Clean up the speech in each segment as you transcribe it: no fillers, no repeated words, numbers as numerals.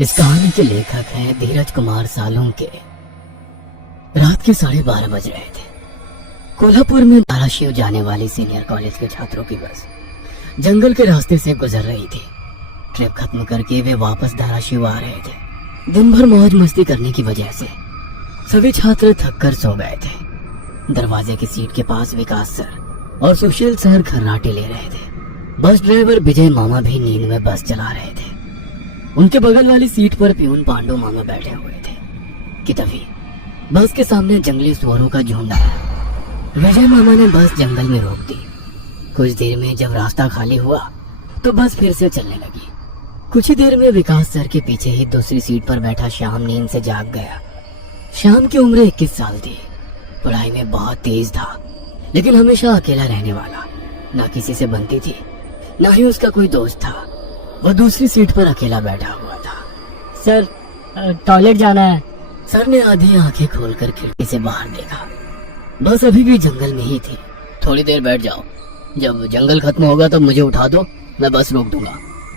इस कहानी के लेखक हैं धीरज कुमार सालुंके। रात के 12:30 बज रहे थे। कोल्हापुर में धाराशिव जाने वाली सीनियर कॉलेज के छात्रों की बस जंगल के रास्ते से गुजर रही थी। ट्रिप खत्म करके वे वापस धाराशिव आ रहे थे। दिन भर मौज मस्ती करने की वजह से सभी छात्र थक कर सो गए थे। दरवाजे की सीट के पास विकास सर और सुशील सर खर्राटे ले रहे थे। बस ड्राइवर विजय मामा भी नींद में बस चला रहे थे। उनके बगल वाली सीट पर प्यून पांडु मामा बैठे हुए थे कि तभी बस के सामने जंगली सुअरों का झुंड आया। विजय मामा ने बस जंगल में रोक दी। कुछ देर में जब रास्ता खाली हुआ तो बस फिर से चलने लगी। कुछ ही देर में विकास सर के पीछे ही दूसरी सीट पर बैठा श्याम नींद से जाग गया। श्याम की उम्र 21 साल थी। पढ़ाई में बहुत तेज था, लेकिन हमेशा अकेला रहने वाला। ना किसी से बनती थी, ना ही उसका कोई दोस्त था। वह दूसरी सीट पर अकेला बैठा हुआ था। सर, टॉयलेट जाना है। सर ने आधी आंखें खोलकर खिड़की से बाहर देखा। बस अभी भी जंगल में ही थी। थोड़ी देर बैठ जाओ, जब जंगल खत्म होगा तब मुझे उठा दो, मैं बस रोक दूंगा,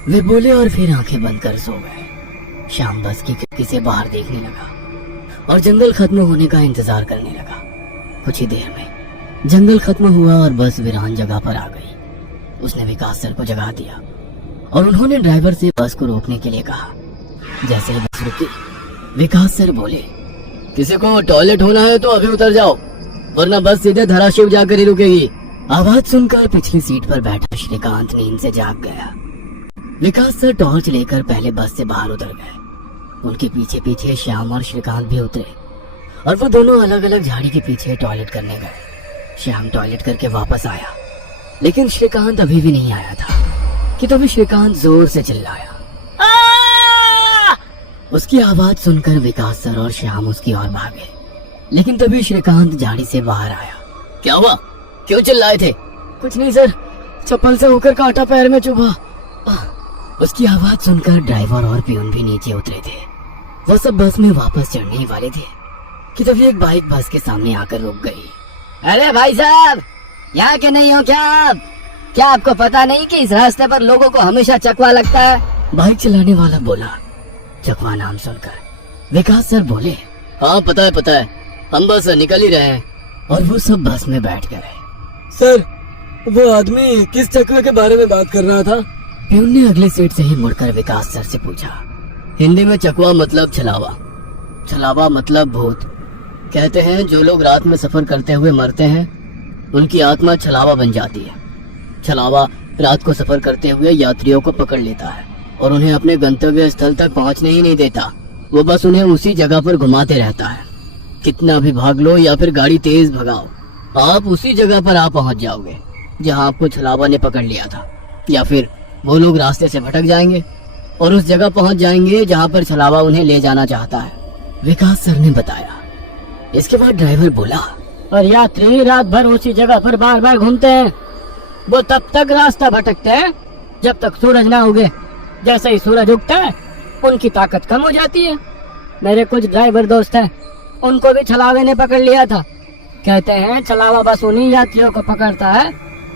वे बोले और फिर आंखें बंद कर सो गए। शाम बस की खिड़की से बाहर देखने लगा और जंगल खत्म होने का इंतजार करने लगा। कुछ ही देर में जंगल खत्म हुआ और बस वीरान जगह पर आ गई। उसने विकास सर को जगा दिया और उन्होंने ड्राइवर से बस को रोकने के लिए कहा। जैसे ही बस रुकी, विकास सर बोले, किसी को टॉयलेट होना है तो अभी उतर जाओ, वरना बस सीधे धाराशिव जाकर ही रुकेगी। आवाज सुनकर पिछली सीट पर बैठा श्रीकांत नींद से जाग गया। विकास सर टॉर्च लेकर पहले बस से बाहर उतर गए। उनके पीछे पीछे श्याम और श्रीकांत भी उतरे और वो दोनों अलग अलग झाड़ी के पीछे टॉयलेट करने गए। श्याम टॉयलेट करके वापस आया, लेकिन श्रीकांत अभी भी नहीं आया था कि तभी श्रीकांत जोर से चिल्लाया। उसकी आवाज सुनकर विकास सर और श्याम उसकी ओर भागे, लेकिन तभी श्रीकांत झाड़ी से बाहर आया। क्या हुआ, क्यों चिल्लाए थे? कुछ नहीं सर, चप्पल से होकर कांटा पैर में चुभा। उसकी आवाज सुनकर ड्राइवर और पियून भी नीचे उतरे थे। वो सब बस में वापस चढ़ने ही वाले थे कि तभी एक बाइक बस के सामने आकर रुक गई। अरे भाई साहब, यहाँ के नहीं हो क्या आप? क्या आपको पता नहीं कि इस रास्ते पर लोगों को हमेशा चकवा लगता है? बाइक चलाने वाला बोला। चकवा नाम सुनकर विकास सर बोले, हाँ पता है, हम बस निकल ही रहे हैं। और वो सब बस में बैठ गए। सर, वो आदमी किस चकवे के बारे में बात कर रहा था? पियून ने अगले सीट से ही मुड़कर विकास सर से पूछा। हिंदी में चकवा मतलब छलावा, छलावा मतलब भूत। कहते हैं जो लोग रात में सफर करते हुए मरते हैं, उनकी आत्मा छलावा बन जाती है। छलावा रात को सफर करते हुए यात्रियों को पकड़ लेता है और उन्हें अपने गंतव्य स्थल तक पहुंचने ही नहीं देता। वो बस उन्हें उसी जगह पर घुमाते रहता है। कितना भी भाग लो या फिर गाड़ी तेज भगाओ, आप उसी जगह पर आ पहुंच जाओगे जहां आपको छलावा ने पकड़ लिया था। या फिर वो लोग रास्ते से भटक जाएंगे और उस जगह पहुंच जाएंगे जहां पर छलावा उन्हें ले जाना चाहता है, विकास सर ने बताया। इसके बाद ड्राइवर बोला, और यात्री रात भर उसी जगह पर बार बार घूमते हैं। वो तब तक रास्ता भटकते हैं जब तक सूरज ना उगे। जैसे ही सूरज उगता है, उनकी ताकत कम हो जाती है। मेरे कुछ ड्राइवर दोस्त हैं, उनको भी छलावे ने पकड़ लिया था। कहते हैं छलावा बस उन्हीं यात्रियों को पकड़ता है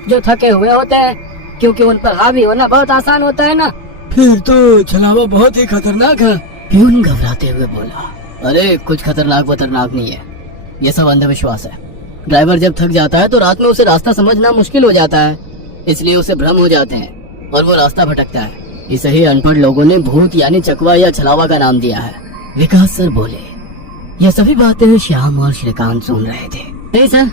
जो थके हुए होते हैं, क्योंकि उन पर हावी होना बहुत आसान होता है ना। फिर तो छलावा बहुत ही खतरनाक है। पियून घबराते हुए बोला, अरे कुछ खतरनाक नहीं है, ये सब अंधविश्वास है। ड्राइवर जब थक जाता है तो रात में उसे रास्ता समझना मुश्किल हो जाता है, इसलिए उसे भ्रम हो जाते हैं और वो रास्ता भटकता है। इसे ही अनपढ़ लोगों ने भूत यानी चकवा या छलावा का नाम दिया है, विकास सर बोले। ये सभी बातें श्याम और श्रीकांत सुन रहे थे। नहीं सर,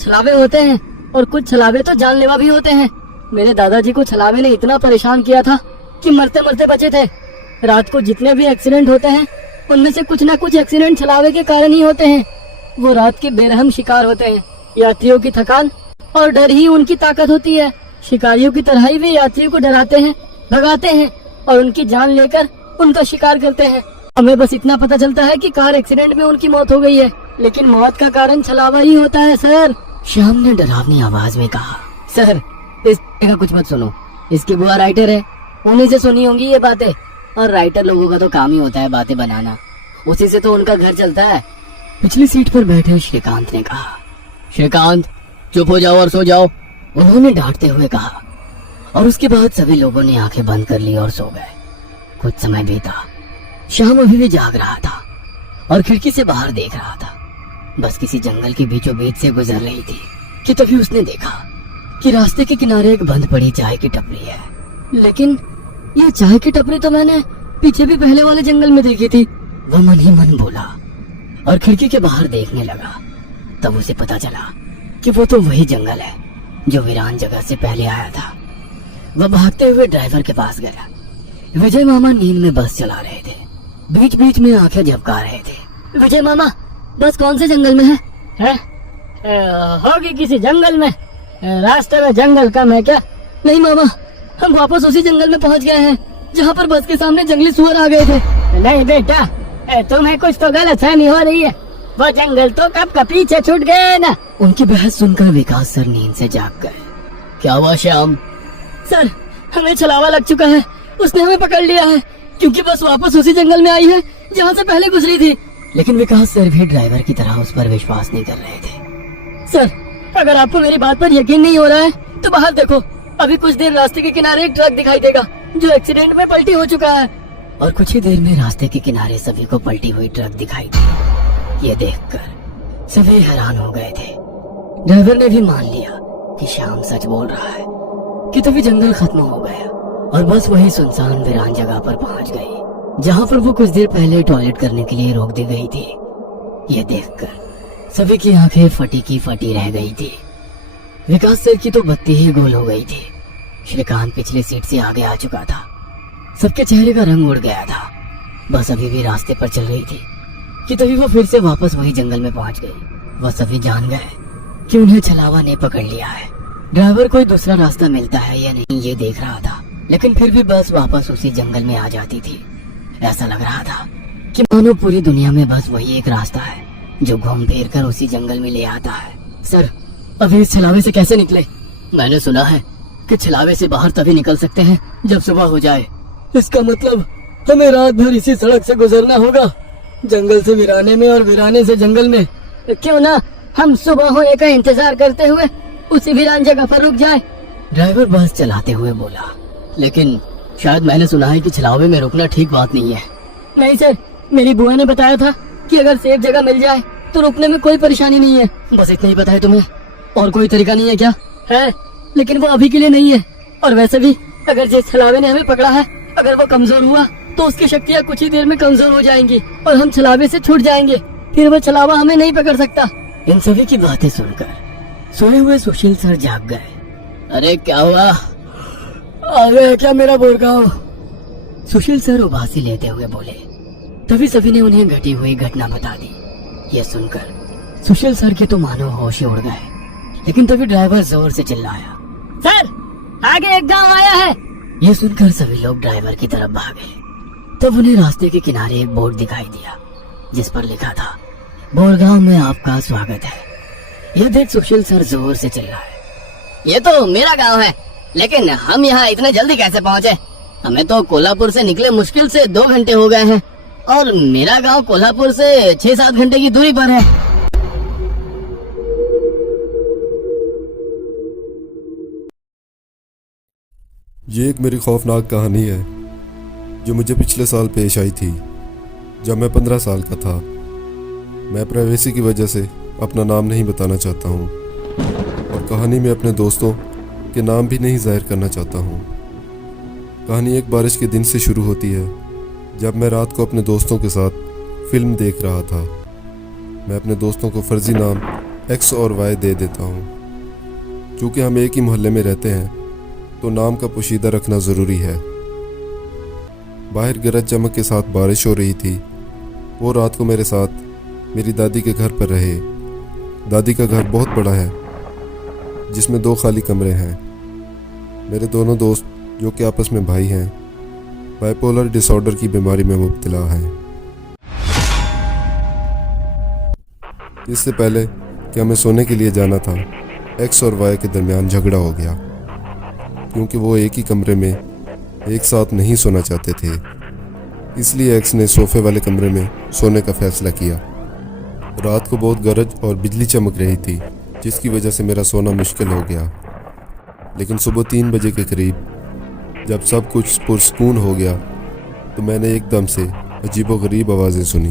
छलावे होते हैं और कुछ छलावे तो जानलेवा भी होते हैं। मेरे दादाजी को छलावे ने इतना परेशान किया था कि मरते मरते बचे थे। रात को जितने भी एक्सीडेंट होते हैं, उनमें से कुछ न कुछ एक्सीडेंट छलावे के कारण ही होते हैं। वो रात के बेरहम शिकार होते हैं। यात्रियों की थकान और डर ही उनकी ताकत होती है। शिकारियों की तरह ही वे यात्रियों को डराते हैं, भगाते हैं और उनकी जान लेकर उनका शिकार करते हैं। हमें बस इतना पता चलता है कि कार एक्सीडेंट में उनकी मौत हो गई है, लेकिन मौत का कारण छलावा ही होता है सर। श्याम ने डरावनी आवाज में कहा। सर, इस का कुछ मत सुनो, इसकी बुआ राइटर है, उन्हीं से सुनी होंगी ये बातें। और राइटर लोगों का तो काम ही होता है बातें बनाना, उसी से तो उनका घर चलता है। पिछली सीट पर बैठे श्रीकांत ने कहा। श्रीकांत, चुप हो जाओ और सो जाओ, उन्होंने डांटते हुए कहा। और उसके बाद सभी लोगों ने आंखें बंद कर ली और सो गए। कुछ समय बीता श्याम अभी भी जाग रहा था और खिड़की से बाहर देख रहा था। बस किसी जंगल के बीचों बीच से गुजर रही थी कि तभी उसने देखा कि रास्ते के किनारे एक बंद पड़ी चाय की टपरी है। लेकिन ये चाय की टपरी तो मैंने पीछे भी पहले वाले जंगल में देखी थी। वह मन ही मन बोला और खिड़की के बाहर देखने लगा। तब उसे पता चला कि वो तो वही जंगल है जो वीरान जगह से पहले आया था। वह भागते हुए ड्राइवर के पास गया। विजय मामा नींद में बस चला रहे थे, बीच बीच में आंखें झपका रहे थे। विजय मामा, बस कौन से जंगल में है? होगी किसी जंगल में। रास्ते में जंगल कम है क्या? नहीं मामा, हम वापस उसी जंगल में पहुंच गए हैं जहाँ पर बस के सामने जंगली सुअर आ गए थे। नहीं बेटा, तुम्हें कुछ तो गलतफहमी हो रही है। वो जंगल तो कब का पीछे छूट गए ना। उनकी बहस सुनकर विकास सर नींद से जाग गए। क्या हुआ श्याम? सर, हमें छलावा लग चुका है। उसने हमें पकड़ लिया है क्योंकि बस वापस उसी जंगल में आई है जहाँ से पहले गुजरी थी। लेकिन विकास सर भी ड्राइवर की तरह उस पर विश्वास नहीं कर रहे थे। सर, अगर आपको मेरी बात पर यकीन नहीं हो रहा है तो बाहर देखो। अभी कुछ देर रास्ते के किनारे एक ट्रक दिखाई देगा जो एक्सीडेंट में पलटी हो चुका है। और कुछ ही देर में रास्ते के किनारे सभी को पलटी हुई ट्रक दिखाई दी। ये देखकर सभी हैरान हो गए थे। ड्राइवर ने भी मान लिया कि श्याम सच बोल रहा है कि तभी जंगल खत्म हो गया और बस वही सुनसान वीरान जगह पर पहुंच गई जहां पर वो कुछ देर पहले टॉयलेट करने के लिए रोक दी गई थी। ये देखकर सभी की आंखें फटी की फटी रह गई थी। विकास सर की तो बत्ती ही गोल हो गई थी। श्रीकांत पिछली सीट से आगे आ चुका था। सबके चेहरे का रंग उड़ गया था। बस अभी भी रास्ते पर चल रही थी कि तभी वो फिर से वापस वही जंगल में पहुंच गई। वह सभी जान गए कि उन्हें छलावा ने पकड़ लिया है। ड्राइवर कोई दूसरा रास्ता मिलता है या नहीं ये देख रहा था, लेकिन फिर भी बस वापस उसी जंगल में आ जाती थी। ऐसा लग रहा था कि मानो पूरी दुनिया में बस वही एक रास्ता है जो घूम फिर कर उसी जंगल में ले आता है। सर, अभी इस छलावे से कैसे निकले? मैंने सुना है कि छलावे से बाहर तभी निकल सकते हैं जब सुबह हो जाए। इसका मतलब हमें रात भर इसी सड़क से गुजरना होगा, जंगल से वीराने में और वीराने से जंगल में। क्यों ना हम सुबह होने का इंतजार करते हुए उसी वीरान जगह पर रुक जाए। ड्राइवर बस चलाते हुए बोला। लेकिन शायद मैंने सुना है कि छलावे में रुकना ठीक बात नहीं है। नहीं सर, मेरी बुआ ने बताया था कि अगर सेफ जगह मिल जाए तो रुकने में कोई परेशानी नहीं है। बस इतना ही पता है तुम्हें? और कोई तरीका नहीं है क्या? है, लेकिन वो अभी के लिए नहीं है। और वैसे भी अगर जिस छलावे ने हमें पकड़ा है, अगर वो कमजोर हुआ तो उसकी शक्तियाँ कुछ ही देर में कमजोर हो जाएंगी और हम छलावे से छूट जाएंगे। फिर वो छलावा हमें नहीं पकड़ सकता। इन सभी की बातें सुनकर सोए हुए सुशील सर जाग गए। अरे क्या हुआ? आ गया क्या मेरा बोरगांव? सुशील सर उबासी लेते हुए बोले। तभी सभी ने उन्हें घटी हुई घटना बता दी। यह सुनकर सुशील सर के तो मानो होश ही उड़ गए। लेकिन तभी ड्राइवर जोर से चिल्लाया, सर, आगे एक गांव आया है। यह सुनकर सभी लोग ड्राइवर की तरफ भागे। तब उन्हें रास्ते के किनारे एक बोर्ड दिखाई दिया जिस पर लिखा था, बोरगांव में आपका स्वागत है। यह देख सुशील सर जोर से चिल्लाए, ये तो मेरा गांव है, लेकिन हम यहाँ इतने जल्दी कैसे पहुँचे? हमें तो कोल्हापुर से निकले मुश्किल से 2 घंटे हो गए हैं और मेरा गांव कोल्हापुर से 6-7 घंटे की दूरी पर है। ये एक मेरी खौफनाक कहानी है जो मुझे पिछले साल पेश आई थी जब मैं 15 साल का था। मैं प्राइवेसी की वजह से अपना नाम नहीं बताना चाहता हूँ और कहानी में अपने दोस्तों के नाम भी नहीं जाहिर करना चाहता हूँ। कहानी एक बारिश के दिन से शुरू होती है जब मैं रात को अपने दोस्तों के साथ फिल्म देख रहा था। मैं अपने दोस्तों को फर्जी नाम एक्स और वाई दे देता हूँ। चूँकि हम एक ही मोहल्ले में रहते हैं तो नाम का पोशीदा रखना ज़रूरी है। बाहर गरज चमक के साथ बारिश हो रही थी। वो रात को मेरे साथ मेरी दादी के घर पर रहे। दादी का घर बहुत बड़ा है जिसमें 2 खाली कमरे हैं। मेरे दोनों दोस्त जो कि आपस में भाई हैं बाइपोलर डिसऑर्डर की बीमारी में मुब्तला हैं। इससे पहले कि हमें सोने के लिए जाना था, एक्स और वाई के दरमियान झगड़ा हो गया क्योंकि वो एक ही कमरे में एक साथ नहीं सोना चाहते थे। इसलिए एक्स ने सोफे वाले कमरे में सोने का फैसला किया। रात को बहुत गरज और बिजली चमक रही थी जिसकी वजह से मेरा सोना मुश्किल हो गया। लेकिन सुबह 3 बजे के करीब जब सब कुछ पुरसकून हो गया तो मैंने एकदम से अजीबोगरीब आवाज़ें सुनी,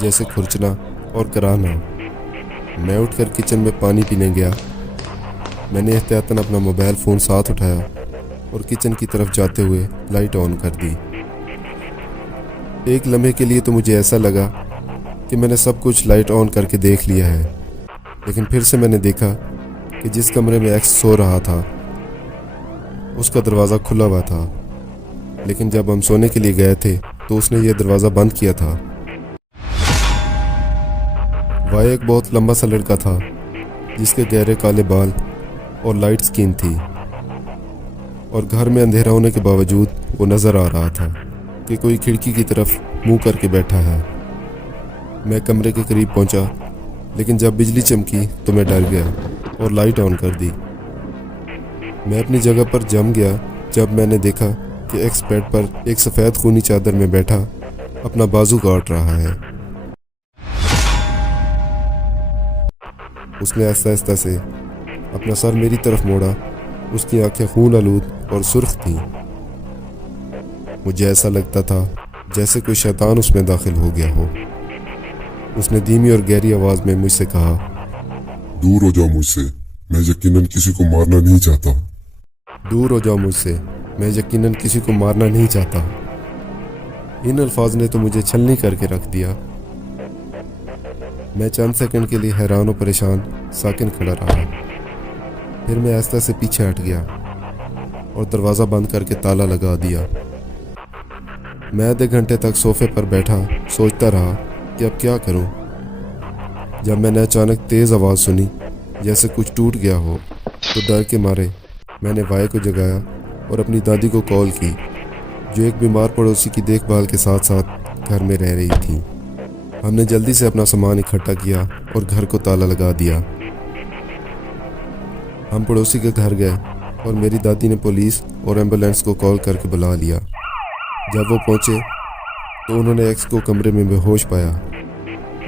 जैसे खुरचना और कराहना। मैं उठकर किचन में पानी पीने गया। मैंने एहतियातन अपना मोबाइल फ़ोन साथ उठाया और किचन की तरफ जाते हुए लाइट ऑन कर दी। एक लम्हे के लिए तो मुझे ऐसा लगा कि मैंने सब कुछ लाइट ऑन करके देख लिया है, लेकिन फिर से मैंने देखा कि जिस कमरे में एक्स सो रहा था उसका दरवाज़ा खुला हुआ था, लेकिन जब हम सोने के लिए गए थे तो उसने यह दरवाज़ा बंद किया था। वह एक बहुत लंबा सा लड़का था जिसके गहरे काले बाल और लाइट स्किन थी, और घर में अंधेरा होने के बावजूद वो नज़र आ रहा था कि कोई खिड़की की तरफ मुंह करके बैठा है। मैं कमरे के करीब पहुंचा, लेकिन जब बिजली चमकी तो मैं डर गया और लाइट ऑन कर दी। मैं अपनी जगह पर जम गया जब मैंने देखा कि एक्स बेड पर एक सफ़ेद खूनी चादर में बैठा अपना बाजू काट रहा है। उसने आहिस्ता आहिस्ता से अपना सर मेरी तरफ मोड़ा। उसकी आंखें खून आलूद और सुर्ख थीं। मुझे ऐसा लगता था जैसे कोई शैतान उसमें दाखिल हो गया हो। उसने धीमी और गहरी आवाज में मुझसे कहा, दूर हो जाओ मुझसे, मैं यकीनन किसी को मारना नहीं चाहता। दूर हो जाओ मुझसे, मैं यकीनन किसी को मारना नहीं चाहता। इन अल्फाज ने तो मुझे छलनी करके रख दिया। मैं चंद सेकंड के लिए हैरान और परेशान साकिन खड़ा रहा। फिर मैं आहिस्ता से पीछे हट गया और दरवाज़ा बंद करके ताला लगा दिया। मैं आधे घंटे तक सोफे पर बैठा सोचता रहा कि अब क्या करूं। जब मैंने अचानक तेज़ आवाज़ सुनी जैसे कुछ टूट गया हो, तो डर के मारे मैंने वाय को जगाया और अपनी दादी को कॉल की, जो एक बीमार पड़ोसी की देखभाल के साथ साथ घर में रह रही थी। हमने जल्दी से अपना सामान इकट्ठा किया और घर को ताला लगा दिया। हम पड़ोसी के घर गए और मेरी दादी ने पुलिस और एम्बुलेंस को कॉल करके बुला लिया। जब वो पहुंचे तो उन्होंने एक्स को कमरे में बेहोश पाया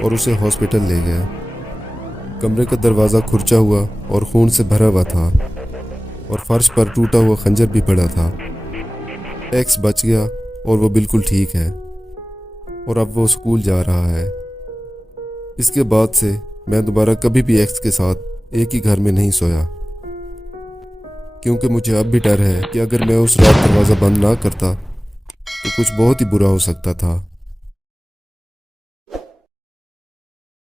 और उसे हॉस्पिटल ले गए। कमरे का दरवाज़ा खुरचा हुआ और खून से भरा हुआ था, और फर्श पर टूटा हुआ खंजर भी पड़ा था। एक्स बच गया और वो बिल्कुल ठीक है, और अब वो स्कूल जा रहा है। इसके बाद से मैं दोबारा कभी भी एक्स के साथ एक ही घर में नहीं सोया, क्योंकि मुझे अब भी डर है कि अगर मैं उस रात दरवाज़ा बंद ना करता तो कुछ बहुत ही बुरा हो सकता था।